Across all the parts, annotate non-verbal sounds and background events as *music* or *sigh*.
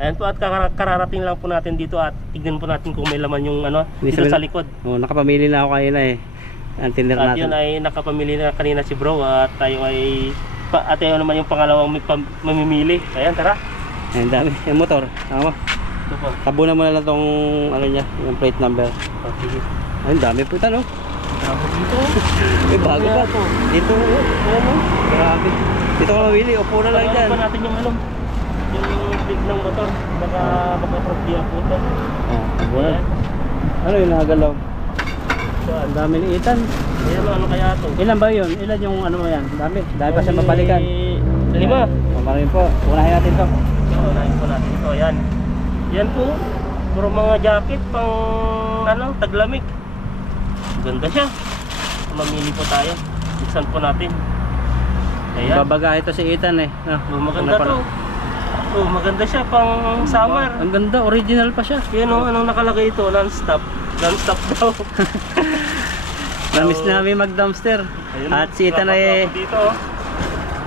Ayan po at kar- kararating lang po natin dito at tignan po natin kung may laman yung ano dito sa likod. Oh, nakapamili na ako kanina eh. Ang tinder At natin. yun ay nakapamili na kanina si bro at tayo ay pa, at tayo naman yung pangalawang may mamimili. Ayan tara. Ang dami. Yung motor. Tama. Ito po. Tabunan mo na lang tong ano niya, yung plate number. Oh, sige. Ay, ang dami po ito, no? Ako dito. Eh, bago pa. Dito, oh. Ayan o. Grabe. Dito ka mamili. Upo na lang dyan. pa natin yung ano. Big ng motor. Baka baka problema po ito. Oh. Ayan. Ano yung nakagalaw? So, Ang dami ni Ethan. Ayan ano kaya ito? Ilan ba yun? Ilan yung ano mo yan? Dami. Dahil pa siya mabalikan. Lima. Oh, marami po. Unahin natin to. So, unahin po natin ito. Ayan. Yan po. Puro mga jacket pang ano, taglamig. Ganda siya. Mamili po tayo. Buksan po natin. Ayan. Babaga ito si Ethan eh. Ah, Oh, maganda ano to. Oh, maganda siya pang summer. Ang ganda. Original pa siya. Yan o, anong nakalagay ito? Non-stop. Non-stop daw. *laughs* Namiss namin mag-dumpster. At si Ethan ay Dito, oh.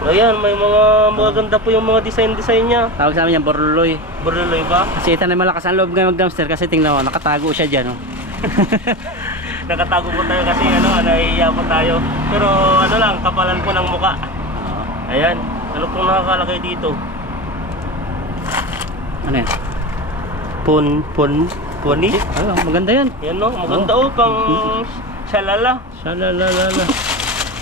Ayan, may mga maganda po yung mga design-design niya. tawag sa amin yan, Borloy. Berloy ba? Si Ethan ay malakas ang loob ngayon mag-dumpster kasi tingnan mo, nakatago siya dyan. Oh. *laughs* Nakatago po tayo kasi ano, nahihiya po tayo. Pero ano lang, kapalan po ng muka. Ayan, ano pong nakakalagay dito? Ano yan? Pon, pon, poni? Ano, maganda yan. Yan no, maganda oh, pang shalala. Shalalala.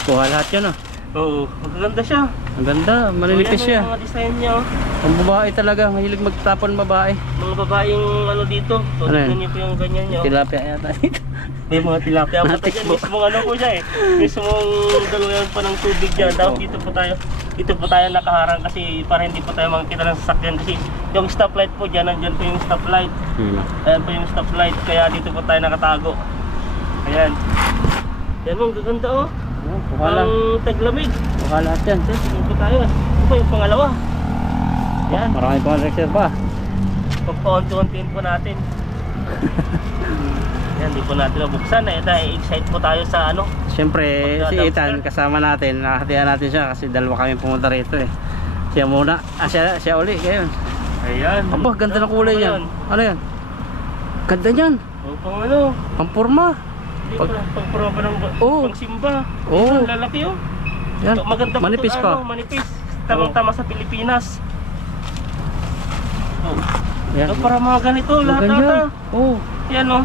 Kuha lahat yan oh. Oo, maganda siya. Ang ganda, maninipis So, siya. oh, mga design niya. oh. Ang babae talaga, mahilig magtapon babae. Mga babaeng ano dito. So, Ano yan? niyo po yung ganyan niyo. Tilapia yata dito. May mga tilapia Matik dyan. po. Mismong ano po siya eh. Mismong daluyan pa ng tubig dyan. Tapos dito po tayo. Dito po tayo nakaharang kasi para hindi po tayo makikita ng sasakyan. Kasi yung stoplight po dyan, nandyan po yung stoplight. Hmm. Ayan po yung stoplight. Kaya dito po tayo nakatago. Ayan. Yan mo, ang gaganda oh. Oh, kuha lang. Ang taglamig. Kuha lahat yan. Dito po tayo. Ito po yung pangalawa. Yan. Marami pang reserva. Pagpaunti-untiin po natin. *laughs* Yan, di po natin mabuksan. Eh, dahil excite po tayo sa ano. Siyempre, si. Ethan, kasama natin. Nakahatian natin siya kasi dalawa kami pumunta rito eh. Siya muna. Ah, siya, siya uli. Ngayon. Ayan. Aba, ganda ng kulay Ano niyan. yan? Ano yan? Ganda niyan. O, pang ano? Pampurma. Di Pag- pa, pang proba ng Oo. pang simba. Oo. Ang lalaki oh. Yan. Ito, Maganda po Manipis to, pa. Ano, manipis. Tamang-tama sa Pilipinas. Oh. Yan. So, para mga ganito, lahat Maganda. ata. Oh, Yan oh.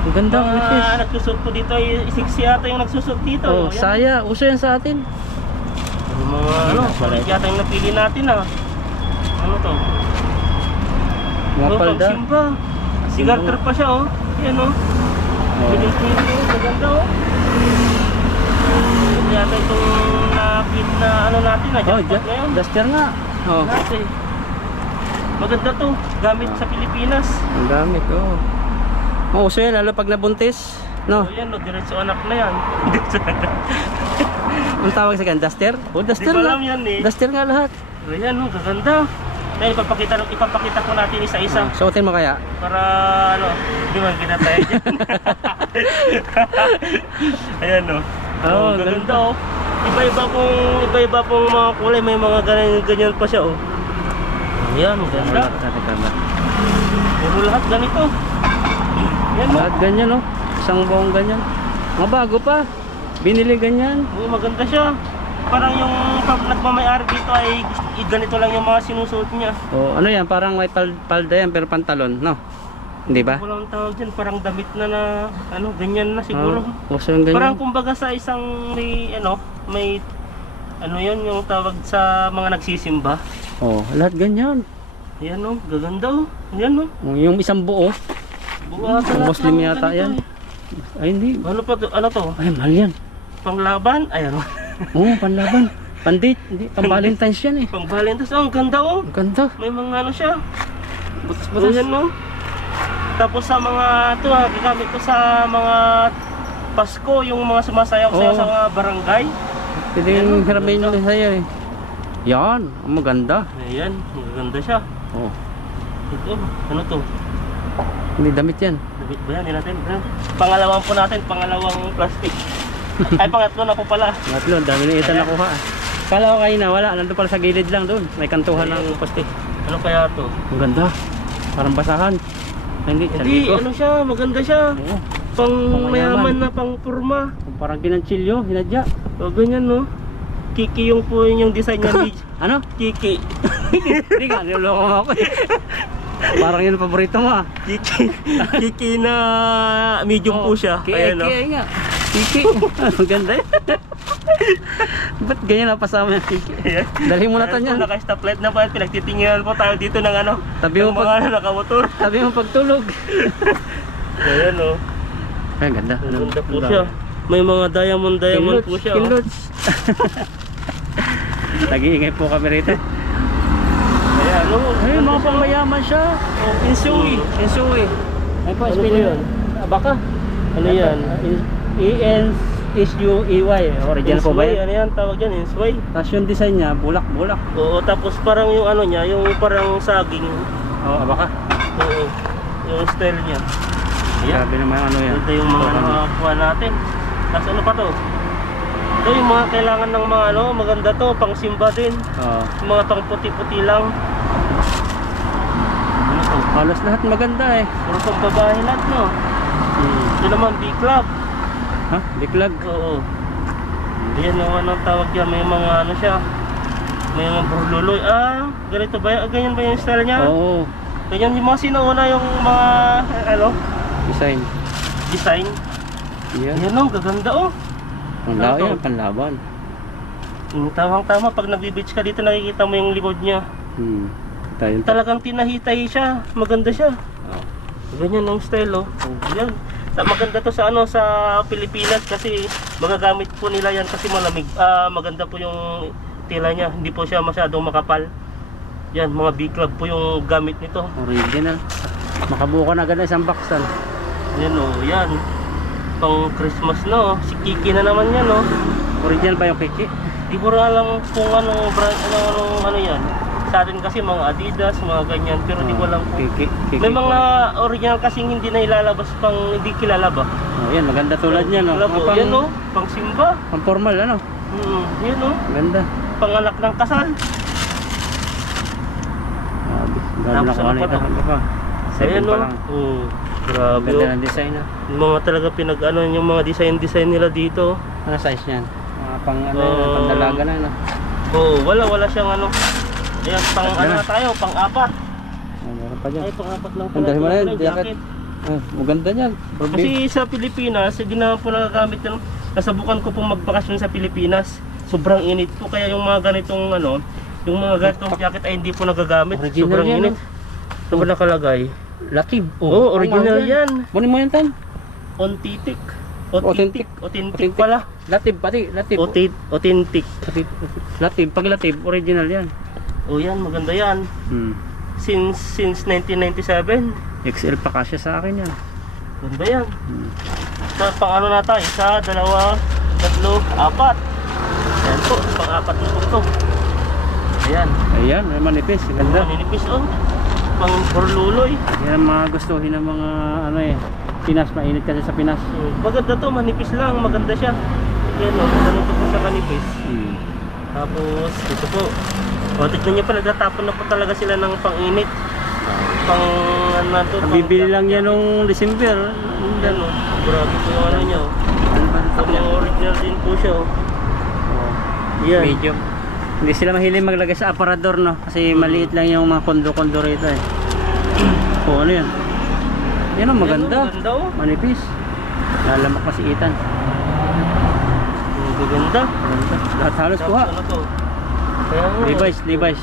ang ganda. manipis. Mga nagsusot po dito, ay siksi yata yung nagsusot dito. Oh, Yan. saya. Uso yan sa atin. Yung mga ano, sulit yata yung napili natin ah. Ano to? Mga Oh, palda. pang simba. Sigarter pa siya oh. Yan oh. Oh. Bilis nito, maganda oh. Ito yata itong na-fit na ano natin na Oh, ja- ngayon. duster nga. Oh, eh. Maganda to, gamit sa Pilipinas. ang gamit. Oh. Oh, uso yan lalo pag nabuntis. No, Oh, yan, no, diretso anak na yan. Diretso *laughs* anak. ang tawag sa kan duster? Oh, Di duster yan eh. Duster nga lahat. Oh, yan, no, gaganda. Dahil ipapakita, ipapakita ko natin isa-isa. Suotin mo kaya? Para ano, di ba kita tayo dyan. Ayan no. Oo, Oh, gaganda oh. Iba-iba pong iba-iba pong mga kulay, may mga ganyan ganyan pa siya oh. Ayan, ganda. Puro lahat ganito. Yan no. Lahat ganyan, no? Isang buong ganyan. Mga bago pa. Binili ganyan. Oh, maganda siya. Parang yung pag nagmamayari dito ay ganito lang yung mga sinusuot niya. Oh, ano yan? Parang may pal palda yan pero pantalon, no? Hindi ba? Walang tawag dyan, parang damit na na, ano, ganyan na siguro. Oh, uso yung ganyan. Parang kumbaga sa isang may ano, may ano 'yon yung tawag sa mga nagsisimba. oh, lahat ganyan. Ayan oh, gaganda oh. Ayan oh. Oh, yung isang buo. Buwa sa lahat Muslim yata yan. Ay, hindi. eh. Ano pa to? Ano to? Ay, mahal yan. Panglaban? Ayan oh. *laughs* Oo, oh, panlaban. Pandate. Hindi, pang Valentine's yan eh. Pang Valentine's. Oh, ang ganda oh. Ang ganda. May mga ano siya. Butas-butas. Ayan oh. Tapos sa mga to ha, gagamit to sa mga Pasko, yung mga sumasayaw-sayaw Oo. sa mga barangay. Pwede yung oh, hiramin ganda. nila sa'yo eh. Yan. Ang maganda. Ayan, maganda siya. Oh, Ito, ano to? hindi damit yan. Damit ba yan? Yan natin. Yan. Pangalawang po natin, pangalawang plastic. *laughs* Ay, pangatlo na po pala. Ang dami na Ayan. nakuha. Kala ko kayo na wala, nandun pala sa gilid lang doon. May kantuhan ng poste. Ano kaya to? Ang ganda. Parang basahan. Hindi, Hindi, ko. ano siya, maganda siya. Oo. Pang mayaman na pang purma. Parang kinanchilyo, hinadya. O ganyan no. Kiki yung po yun yung design niya ni *laughs* Ano? Kiki. Hindi ka, niloloko mo ako eh. Parang yun ang paborito mo ah. Kiki. Kiki na medium po siya. Kaya, Ayan no. kaya nga. Kiki. *laughs* Ang ganda eh. *laughs* Ba't ganyan napasama yung Kiki? Dalhin mo na niyan. Naka-stoplight na po at pinagtitinginan po tayo dito ng ano. Tabi mo ng pag- mga nakamotor. Sabi mo pagtulog. *laughs* Ayan no. Ay, ang ganda. Ang ganda po siya. May mga diamond diamond po siya. oh. Kinlots. Nag-iingay po kami rito. Ayan. Ay, Ganda mga pangmayaman siya. Insui. Insui. Ay Ano spelling. yun? Baka. Ano yan? E-N-S-U-E-Y. Original po ba yan? Ano yan tawag yan? Insway. Tapos yung design niya, bulak-bulak. Oo, tapos parang yung ano niya, yung parang saging. Oo, baka. Oo. Yung style niya. Ayan. Grabe naman ano yan. Ito yung mga nakakuha natin. Tapos ano pa to? Ito yung mga kailangan ng mga ano, maganda to, pang simba din. Oo. Mga pang puti-puti lang. Ano? Halos lahat maganda eh. Puro pang babae lahat, no? Hmm. Ito naman, B-Club. Ha? Biklag. Oo. Yan yung anong tawag yan, may mga ano siya. May mga burluloy. Ah, ganito ba? yan? Ganyan ba yung style niya? Oo. Ganyan yung mga sinuuna yung mga, ano, Design. design. Yan. Yan oh, gaganda oh. Panlaban Ano yan, panlaban. Yung tawang tama, pag nagbe-beach ka dito nakikita mo yung likod niya. Hmm. Tayo. Talagang tinahitay siya, maganda siya. Oo. Ganyan ang style oh. Yan. Sa maganda to sa ano sa Pilipinas kasi magagamit po nila yan kasi malamig. Ah, maganda po yung tela niya, hindi po siya masyadong makapal. Yan, mga B-club po yung gamit nito. Original. Makabuo ka na agad ng isang box tan. Yan oh, yan. Pang Christmas na oh. Si Kiki na naman yan oh. Original ba yung kiki? Di ko alam kung anong brand, ano, anong, ano yan. Sa atin kasi mga Adidas, mga ganyan, pero di ko alam kung... Kiki. kiki. May mga original kasing hindi na ilalabas pang hindi kilala ba? Oh, yan, maganda tulad niya no. Po. Mga pang, Yan oh, pang simba. pang formal ano. Hmm, yan oh, Maganda. panganak ng kasal. Grabe. Tapos na kuha na ito. Ayan oh. lang. Oh, grabe Ganda oh. ng design na. Yung mga talaga pinag ano yung mga design-design nila dito. Ano size niyan? Mga pang ano, Oh. uh, pandalaga na no. Oo, wala wala siyang ano. Ayan, pang ano na. tayo, pang apat. Oh, meron pa dyan. Ay, pang apat lang Ang dahil mo na yun, yung jacket. Ah, maganda niyan. Kasi sa Pilipinas, hindi na po nagagamit yung nasabukan ko pong magbakasyon sa Pilipinas. Sobrang init po kaya yung mga ganitong ano, yung mga ganitong jacket ay hindi po nagagamit. Original Sobrang yan, init. Ito ba nakalagay? Latib. Oo, original yan. Kunin mo yan tan. Authentic. Authentic. Authentic. Pala. Latib pati, latib. Authentic. Latib, pag latib, original yan. Oh yan, maganda yan. Hmm. Since since 1997. XL pa kasya sa akin yan. Ganda yan. Hmm. Sa pang ano na tayo, isa, dalawa, tatlo, apat. Ayan po, pang apat na po ito. Ayan. Ayan, may manipis. Ganda. Maninipis oh. Pang burluloy. Yan ang mga gustuhin ng mga ano eh. Pinas, mainit kasi sa Pinas. Hmm. Maganda to, manipis lang, maganda siya. Yan o, oh, ganito po sa kanipis. Hmm. Tapos, ito po. O, tignan nyo pa, nagtatapon na po talaga sila ng pang-init. Pang, ano na to, pang- lang yan nung December. Yan o, grabe po yung ano nyo. Ano ba ito original din po siya o. Oh. Yan. Medium. Hindi sila mahilig maglagay sa aparador no kasi maliit lang yung mga kondo-kondo rito eh. *clears throat* Oh, ano yan? Yan ang maganda. Yan, oh, maganda o. Manipis. Lalamak pa si Ethan. Maganda. Maganda. Lahat halos kuha. Tapos ano to? Levi's, Levi's.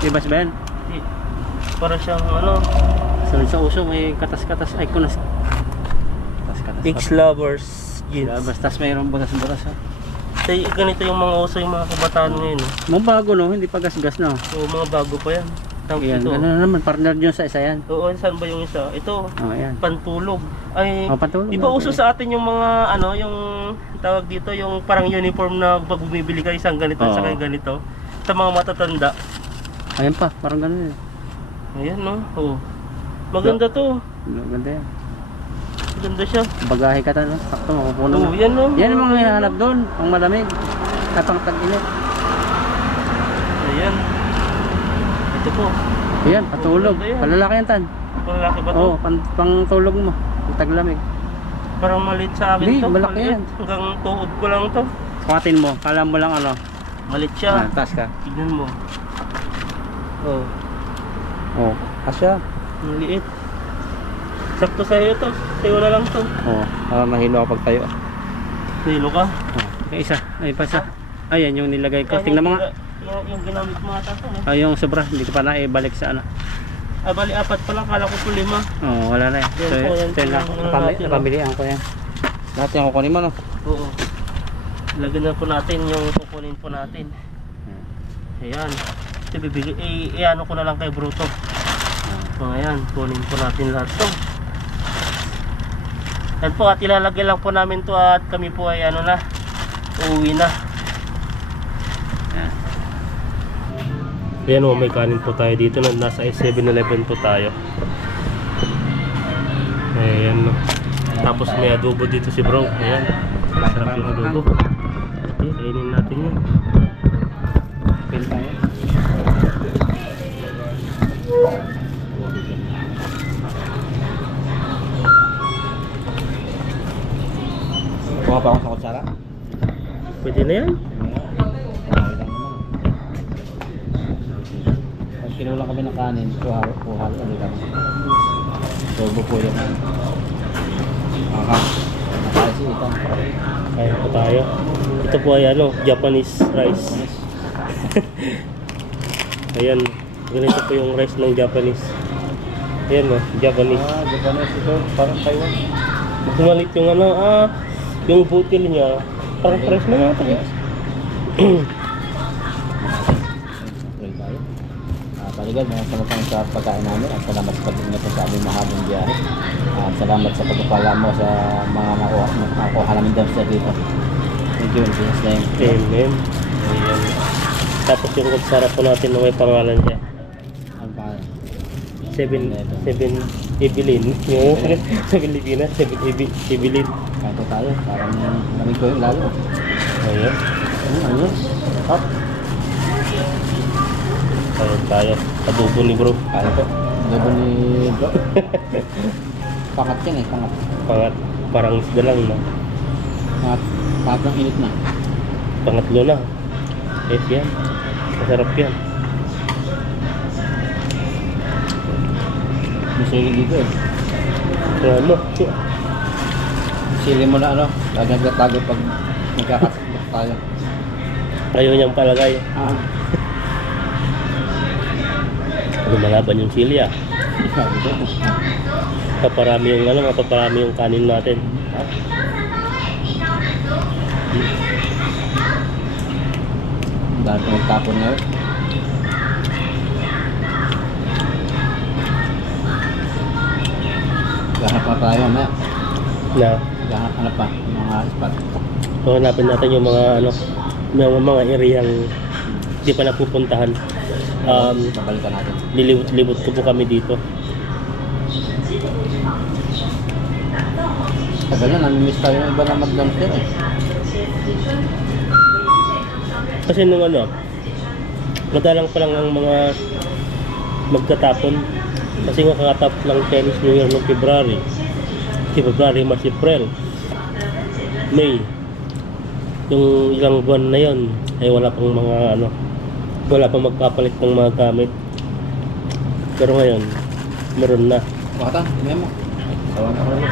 Levi's ba yan? Di. Para siyang ano, Sunod sa uso may katas-katas. Ay, kunas. Katas-katas. X-Lovers jeans. Yeah, basta mayroong butas-butas ha. Tay, ganito yung mga uso yung mga kabataan ngayon. No? Mga bago no, hindi pa gas-gas no. So, mga bago pa yan. Tapos Ayan, ito. gano'n na naman. Partner nyo sa isa yan. Oo, saan ba yung isa? Ito, Oh, ayan. pantulog. Ay, Oh, pantulog. di ba okay. uso sa atin yung mga, ano, yung tawag dito, yung parang uniform na pag bumibili ka isang ganito, Oo. sa ganito. Sa mga matatanda. Ayan pa, parang gano'n eh. Ayan, no? Oo. Maganda to. Maganda yan. Maganda siya. Bagahe ka ta, no? Sakto, mapupuno Oo, na. yan, no? Yan ang mga hinahanap doon, ang malamig. At ang tag-init. Ayan. Ito po. Yan, patulog. Yan. Palalaki yan tan. Malaki ba to? Oo, pang, pang tulog mo. Ang taglamig. Parang maliit sa akin Hindi, to. malaki Maliit. yan. Hanggang tuhod ko lang to. Kuhatin mo. Kala mo lang ano. Maliit Ah, siya. taas ka. Tignan mo. Oh. Oh, kasya. ang liit. Sakto sa'yo to. Sa'yo na lang to. Oh, para mahilo kapag tayo. Hilo ka. Oh. Yung isa. Ay, pa isa. Ayan yung nilagay ko. Tingnan mo nga. Yung, yung ginamit mo ata to. Eh. Ay, yung sobra. Hindi ko pa na ibalik sa ano. Ah, bali apat pala. Kala ko po lima. Oo, oh, wala na eh. Yan So, po, yan ito po yung yung ano napamili, natin, no? napamilihan ko yan. Lahat yung kukunin mo, no? Oo. Lagyan na po natin yung kukunin po natin. Ayan. Ito bibigay. Eh, eh, ano ko na lang kay Bruto. So, ayan. Kunin po natin lahat to. Yan po at ilalagay lang po namin to at kami po ay ano na. Uuwi na. Ayan o, may kanin po tayo dito na nasa 7-Eleven po tayo. Ayan no. Tapos may adobo dito si bro. Ayan. Sarap yung adobo. Kainin natin yan. Pin tayo. Kuha pa ako sa kutsara. Pwede na yan. Pag kinulang kami ng kanin, kuha, kuha ulit kami. Turbo po yan. Aha. Ethan. Kaya po tayo. Ito po ay ano, Japanese rice. *laughs* Ayan. Ganito po yung rice ng Japanese. Ayan o, Japanese. Ah, Japanese ito. Parang Taiwan. Mas malit yung ano, ah, yung butil niya. Parang fresh na natin. Try *clears throat* Paligad, mga salamat sa pagkain namin at salamat sa pag-ingat sa aming mahabang biyahe. At salamat sa pagpapala mo sa mga nakuha, nakuha namin dumpster dito. Thank you in Jesus name. Amen. Ayan. Tapos yung kutsara po natin na may pangalan niya. Ang pangalan. Seven, seven Evelyn. Yung sa Pilipinas, *laughs* seven Evelyn. Kain po tayo. Parang lamig ko yung lalo. Ayan. Ano, ano? Top. Ayan tayo. Adobo ni bro. Kaya po. Dobo ni bro. *laughs* Pangat yan eh, pangat. Pangat, parang isda lang no. Pangat, pangat ng init na. Pangatlo na. Yes yan. Masarap yan. May sili dito eh. Ano? Sili mo na ano, lagi nagtatago pag magkakasabot tayo. Ayaw niyang palagay. Ah, Lumalaban yung ko. Paparami yung ano, paparami yung kanin natin. Dahil ko magtapon ngayon. Gahanap na tayo mamaya. Na, Gahanap pa ng mga spot. so, hanapin natin yung mga ano, mga, mga areang di pa napupuntahan. Um, lilibot-libot ko po kami dito. Tagal na, namimiss tayo ng iba na mag-dumpster eh. Kasi nung ano, madalang pa lang ang mga magtatapon. Kasi nga kakatapos lang Chinese New Year noong February. Si February, March, April, May. Yung ilang buwan na yon ay wala pang mga ano, wala pang magpapalit ng mga gamit. Pero ngayon, meron na. Bakit Tingnan mo. Sawan ako *coughs* rin.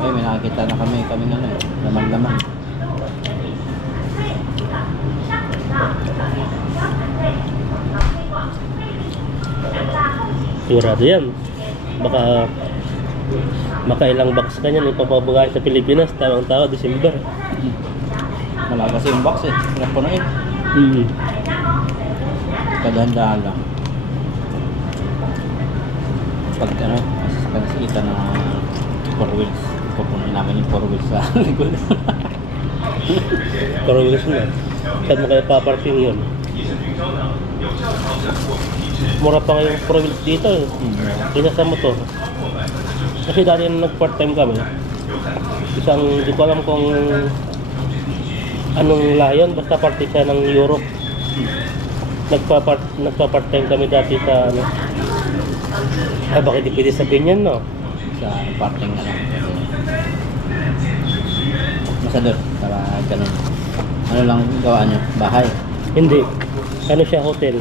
Ay, may nakakita na kami. Kami na eh. Laman-laman. Sigurado yan. Baka makailang box ka niyan ipapabagay sa Pilipinas, tamang tao, December. *coughs* Wala kasi yung box eh. Hirap ko na eh. Hmm. Kadahan-dahan lang. Pag ano, masasakyan si Ethan na four wheels. Pupunin namin yung four wheels sa *laughs* likod. Pero gusto na. Saan mo kaya paparking yun? Mura pa ngayong pro wheels dito eh. Kaysa sa motor. Kasi dati nung nag-part time kami, isang, di ko alam kung anong layon, basta parte siya ng Europe. nagpa-part, nagpa-part-time kami dati sa ano. Ah, bakit di pwede sabihin yan, no? Sa parting ano. Masador, para ganun. Ano lang gawa nyo? Bahay. Hindi. Ano siya, hotel.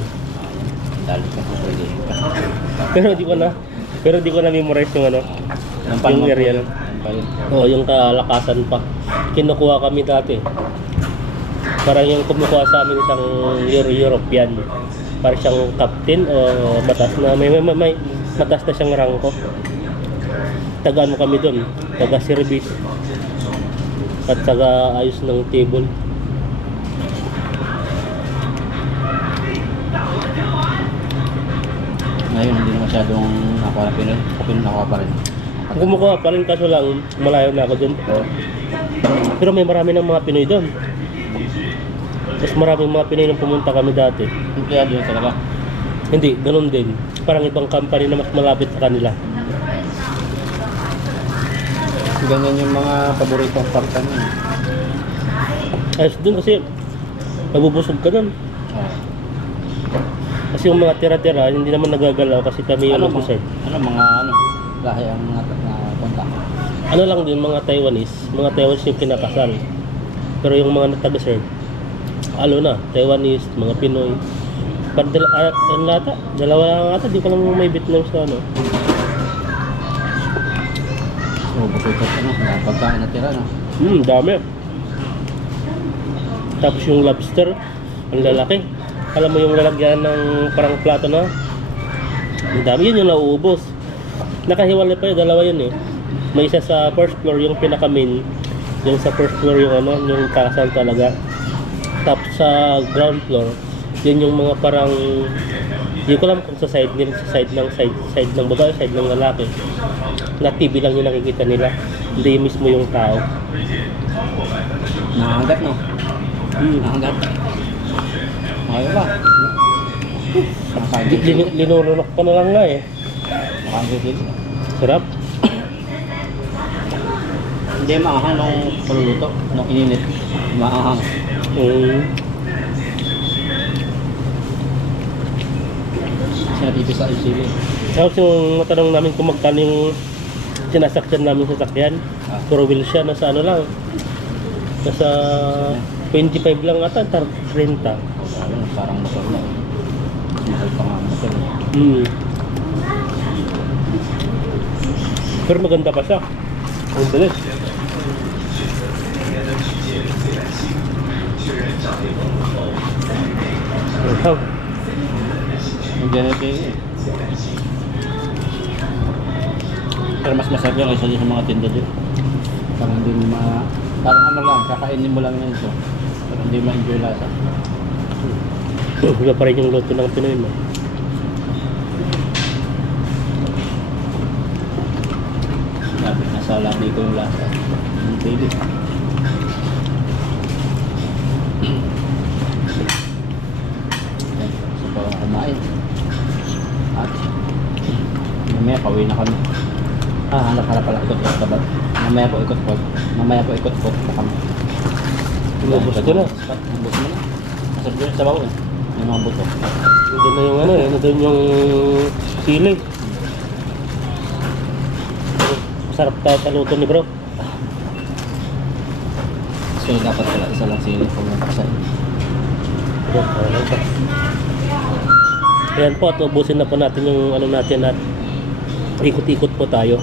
Dali ka sa pwede. Pero di ko na, pero di ko na memorize yung ano. Yung area lang. Oo, yung kalakasan pa. Kinukuha kami dati. Parang yung kumukuha sa amin isang Euro European. Parang siyang captain o batas na may, may, may matas na siyang rangko. Tagaan mo kami doon. Taga service. At taga ayos ng table. Ngayon, hindi na masyadong nakuha ng Pinoy. Pinoy nakuha pa rin. Kumukuha pa rin kaso lang malayo na ako doon. Pero may marami ng mga Pinoy doon. Tapos maraming mga Pinoy nang pumunta kami dati. Empleyado yun talaga. Hindi, ganun din. Parang ibang company na mas malapit sa kanila. Ganyan yung mga paboritong part-time yun. Ayos dun kasi mabubusog ka dun. Oh. Kasi yung mga tira-tira, hindi naman nagagalaw kasi kami yung Ano, mga, nag-serve. ano mga ano, lahi ang na, na punta. Ano lang din, mga Taiwanese. Mga Taiwanese yung kinakasal. Pero yung mga nataga-serve, alo na, Taiwanese, mga Pinoy. Pero dala, ah, ano nata? Dalawa lang ata, di ko lang may Vietnam sa ano. So, busog ka ano, na pagkain na tira, no? Hmm, dami. Tapos yung lobster, ang lalaki. Alam mo yung lalagyan ng parang plato na? Ang dami yun yung nauubos. Nakahiwalay pa yun, dalawa yun eh. May isa sa first floor, yung pinaka main. Yung sa first floor yung ano, yung kasal talaga. Tapos sa ground floor, yun yung mga parang hindi ko alam kung sa side nila, sa side ng side, side ng babae, side ng lalaki. Na TV lang yung nakikita nila. Hindi mismo yung tao. Nakahanggat, no? Hmm. Nakahanggat. Ayaw ba? Nakahanggat. Lin- linulunok ko na lang nga eh. Nakahanggat din. Sarap. Hindi maanghang nung paluluto, nung ininit. Maanghang. Mm. Sinatipis sa LCD. Tapos yung matanong namin kung magkano yung sinasakyan namin sa sakyan. Ah. Puro wheel siya, nasa ano lang. Nasa 25 lang ata, tar 30. Ayun, parang motor na. Mahal pa nga motor. Mm. Pero maganda pa siya. Ang bilis. Wow. Ganito yun eh. Pero mas masarap yan kaysa sa mga tinda din. Parang hindi mo ma... Parang ano lang, kakainin mo lang yan ito. Pero hindi ma-enjoy lasa. Iba pa rin yung luto ng Pinoy mo. Sabi, nasa labi ko yung lasa. Yung baby. Yan, Gusto pa akong kumain. At mamaya pauwi na kami. Ah, hanap hanap pala ikot-ikot ka ba? Mamaya po ikot-ikot. Mamaya po ikot-ikot na kami. Inubos ko na. Inubos mo na. Masarap din sa eh. Yung mga buto. Doon na yung ano eh, doon yung sili. Masarap tayo sa luto ni bro. So dapat pala isa lang sili kung ba? Ayan po, at ubusin na po natin yung ano natin at ikot-ikot po tayo.